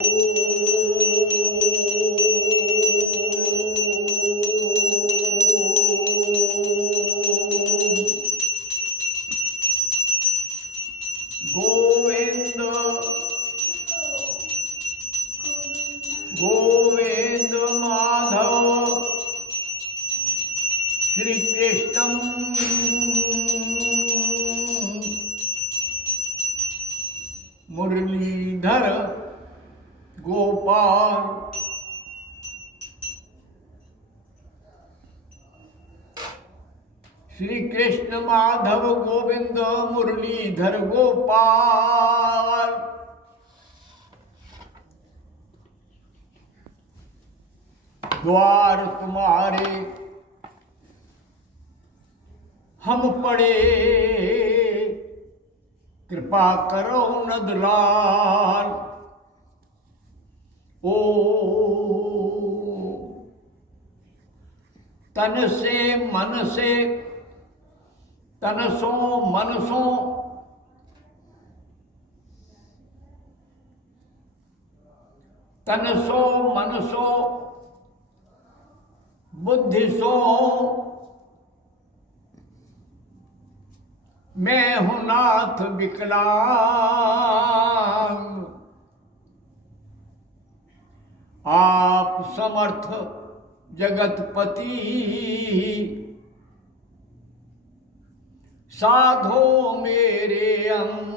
गोविंद गोविंद माधव श्री कृष्ण मुरलीधर गोपाल श्री कृष्ण माधव गोविंद मुरलीधर गोपाल। द्वार तुम्हारे हम पड़े, कृपा करो नदलाल। ओ तन से मन से तनसो मनसो तनसो मनसो बुद्धि सो मैं हूं नाथ विकलांग। आप समर्थ जगतपति साधो मेरे अंग।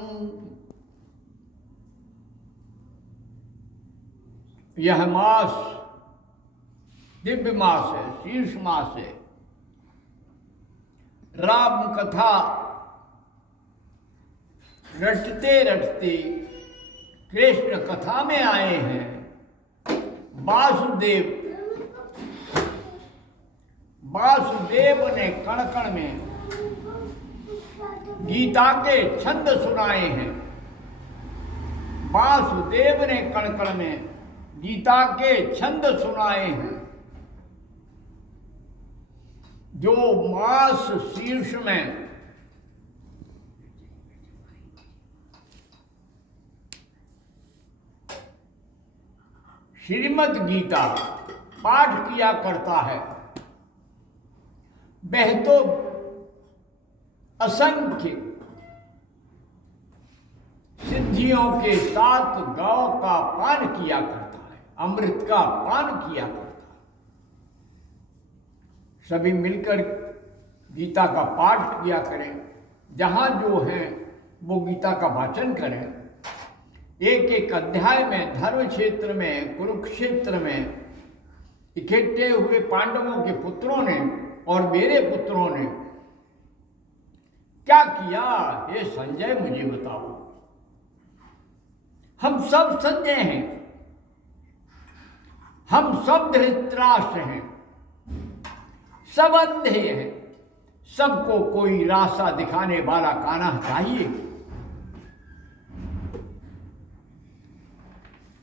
यह मास दिव्य मास है, शीर्ष मास है। राम कथा रटते रटते कृष्ण कथा में आए हैं। वासुदेव ने कण कण में गीता के छंद सुनाए हैं। वासुदेव ने कण कण में गीता के छंद सुनाए हैं। जो मास शीर्ष में श्रीमद् गीता पाठ किया करता है, वह तो असंख्य सिद्धियों के साथ गौ का पान किया करता है, अमृत का पान किया करता है। सभी मिलकर गीता का पाठ किया करें। जहां जो है वो गीता का वाचन करें। एक एक अध्याय में धर्म क्षेत्र में, कुरुक्षेत्र में इकट्ठे हुए पांडवों के पुत्रों ने और मेरे पुत्रों ने क्या किया, ये संजय मुझे बताओ। हम सब संजय हैं, हम सब धृतराष्ट्र हैं, सब अंधे हैं। सबको कोई रास्ता दिखाने वाला कान्हा चाहिए,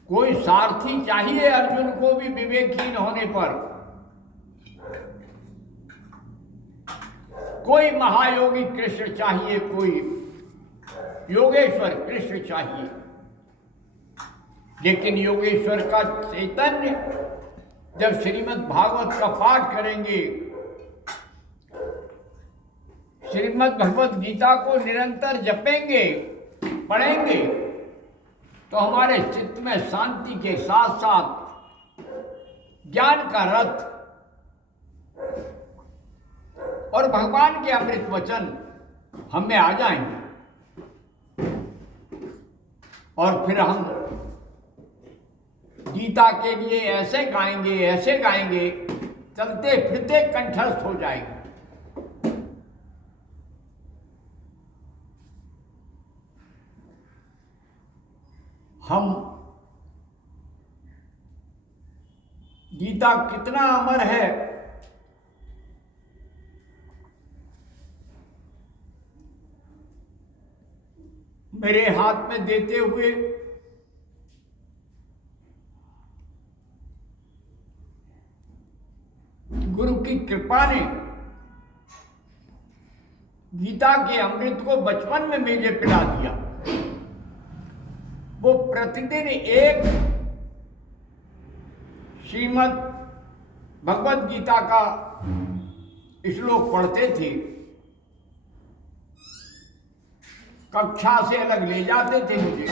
कोई सारथी चाहिए। अर्जुन को भी विवेकहीन होने पर कोई महायोगी कृष्ण चाहिए, कोई योगेश्वर कृष्ण चाहिए। लेकिन योगेश्वर का चैतन्य जब श्रीमद् भागवत का पाठ करेंगे, श्रीमद् भगवत गीता को निरंतर जपेंगे, पढ़ेंगे, तो हमारे चित्त में शांति के साथ साथ ज्ञान का रथ और भगवान के अमृत वचन हम में आ जाएंगे। और फिर हम गीता के लिए ऐसे गाएंगे, चलते फिरते कंठस्थ हो जाएंगे। हम गीता कितना अमर है, मेरे हाथ में देते हुए गुरु की कृपा ने गीता के अमृत को बचपन में मुझे पिला दिया। वो प्रतिदिन एक श्रीमद् भगवद गीता का श्लोक पढ़ते थे, कक्षा से अलग ले जाते थे मुझे।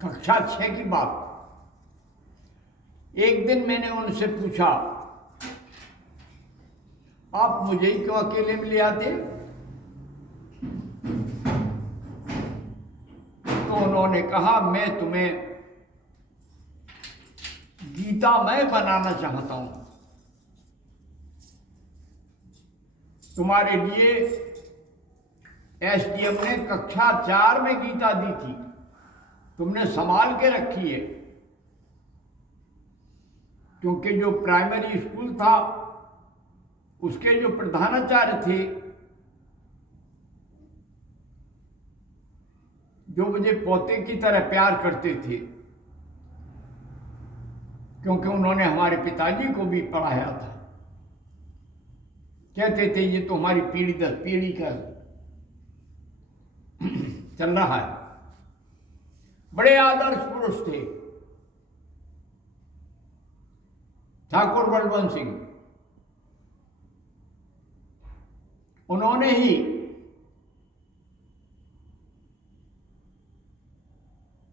कक्षा 6 की बात। एक दिन मैंने उनसे पूछा, आप मुझे ही क्यों अकेले में ले आते? तो उन्होंने कहा, मैं तुम्हें गीतामय बनाना चाहता हूं। तुम्हारे लिए एसडीएम ने कक्षा 4 में गीता दी थी, तुमने संभाल के रखी है। क्योंकि जो प्राइमरी स्कूल था उसके जो प्रधानाचार्य थे, जो मुझे पोते की तरह प्यार करते थे, क्योंकि उन्होंने हमारे पिताजी को भी पढ़ाया था, कहते थे ये तो हमारी पीढ़ी दर पीढ़ी का चल रहा है। बड़े आदर्श पुरुष थे ठाकुर बलवंत सिंह। उन्होंने ही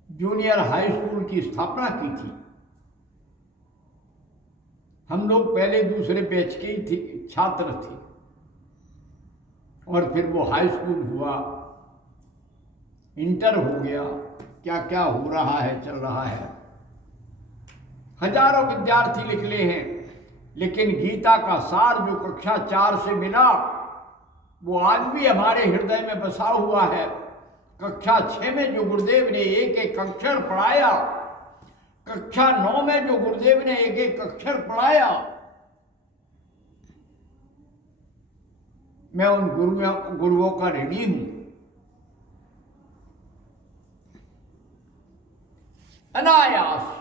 जूनियर हाई स्कूल की स्थापना की थी। हम लोग पहले दूसरे बैच के ही छात्र थे, और फिर वो हाई स्कूल हुआ, इंटर हो गया, क्या क्या हो रहा है, चल रहा है। हजारों विद्यार्थी निकले हैं, लेकिन गीता का सार जो कक्षा 4 से मिला वो आज भी हमारे हृदय में बसा हुआ है। कक्षा 6 में जो गुरुदेव ने एक एक अक्षर पढ़ाया, कक्षा 9 में जो गुरुदेव ने एक एक अक्षर पढ़ाया, मैं उन गुरुओं का ऋणी हूं। अनायास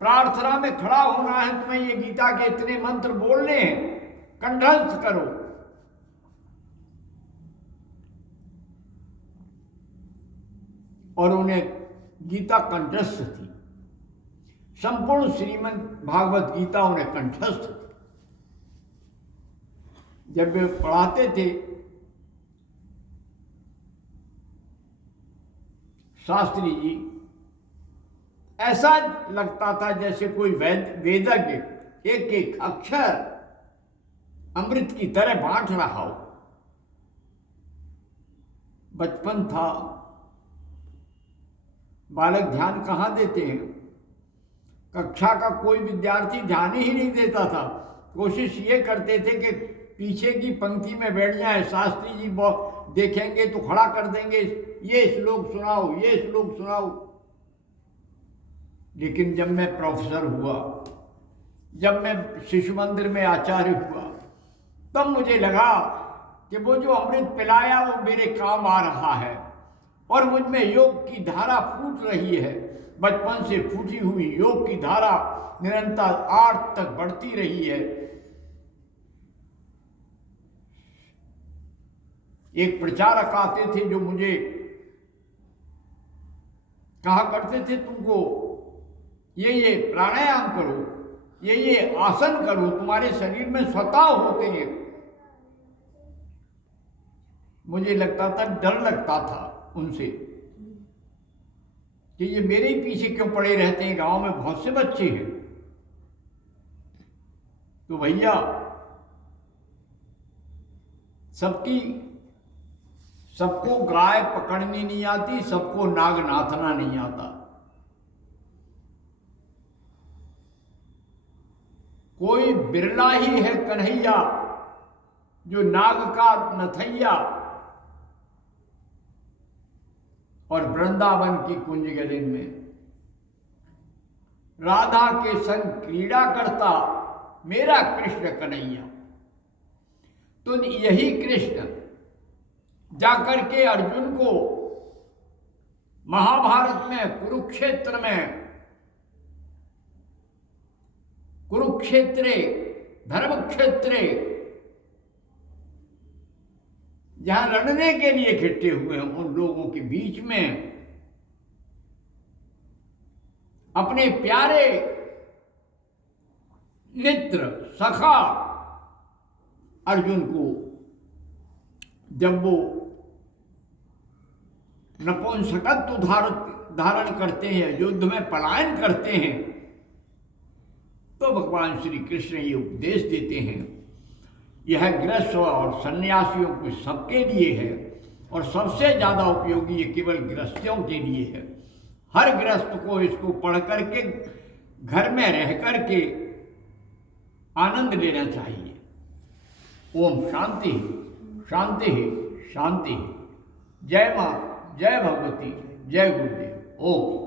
प्रार्थना में खड़ा होना है, तुम्हें ये गीता के इतने मंत्र बोलने हैं, कंठस्थ करो। और उन्हें गीता कंठस्थ थी, संपूर्ण श्रीमद् भागवत गीता उन्हें कंठस्थ थी। जब वे पढ़ाते थे, शास्त्री जी, ऐसा लगता था जैसे कोई वेदज्ञ एक एक अक्षर अमृत की तरह बांट रहा हो। बचपन था, बालक ध्यान कहाँ देते हैं? कक्षा का कोई विद्यार्थी ध्यान ही नहीं देता था। कोशिश ये करते थे कि पीछे की पंक्ति में बैठ जाए, शास्त्री जी देखेंगे तो खड़ा कर देंगे, ये श्लोक सुनाओ, ये श्लोक सुनाओ। लेकिन जब मैं प्रोफेसर हुआ, जब मैं शिशु मंदिर में आचार्य हुआ, तब मुझे लगा कि वो जो अमृत पिलाया वो मेरे काम आ रहा है, और मुझ में योग की धारा फूट रही है। बचपन से फूटी हुई योग की धारा निरंतर आज तक बढ़ती रही है। एक प्रचारक आते थे जो मुझे कहा करते थे, तुमको ये प्राणायाम करो, ये आसन करो, तुम्हारे शरीर में स्वतः होते हैं। मुझे लगता था, डर लगता था उनसे कि ये मेरे ही पीछे क्यों पड़े रहते हैं, गांव में बहुत से बच्चे हैं। तो भैया, सबको गाय पकड़नी नहीं आती, सबको नाग नाथना नहीं आता। कोई बिरला ही है कन्हैया जो नाग का नथैया और वृंदावन की कुंज गलिन में राधा के संग क्रीड़ा करता मेरा कृष्ण कन्हैया। तो यही कृष्ण जाकर के अर्जुन को महाभारत में कुरुक्षेत्रे धर्मक्षेत्रे, जहां लड़ने के लिए इकट्ठे हुए हैं, उन लोगों के बीच में अपने प्यारे मित्र सखा अर्जुन को जब वो नपुंसकत्व धारण करते हैं, युद्ध में पलायन करते हैं, तो भगवान श्री कृष्ण ये उपदेश देते हैं, यह गृहस्थ और सन्यासियों को सबके लिए है और सबसे ज़्यादा उपयोगी ये केवल गृहस्थियों के लिए है। हर गृहस्थ को इसको पढ़ करके घर में रह करके आनंद लेना चाहिए। ओम शांति शांति शांति। जय माँ, जय भगवती, जय गुरुदेव। ओम।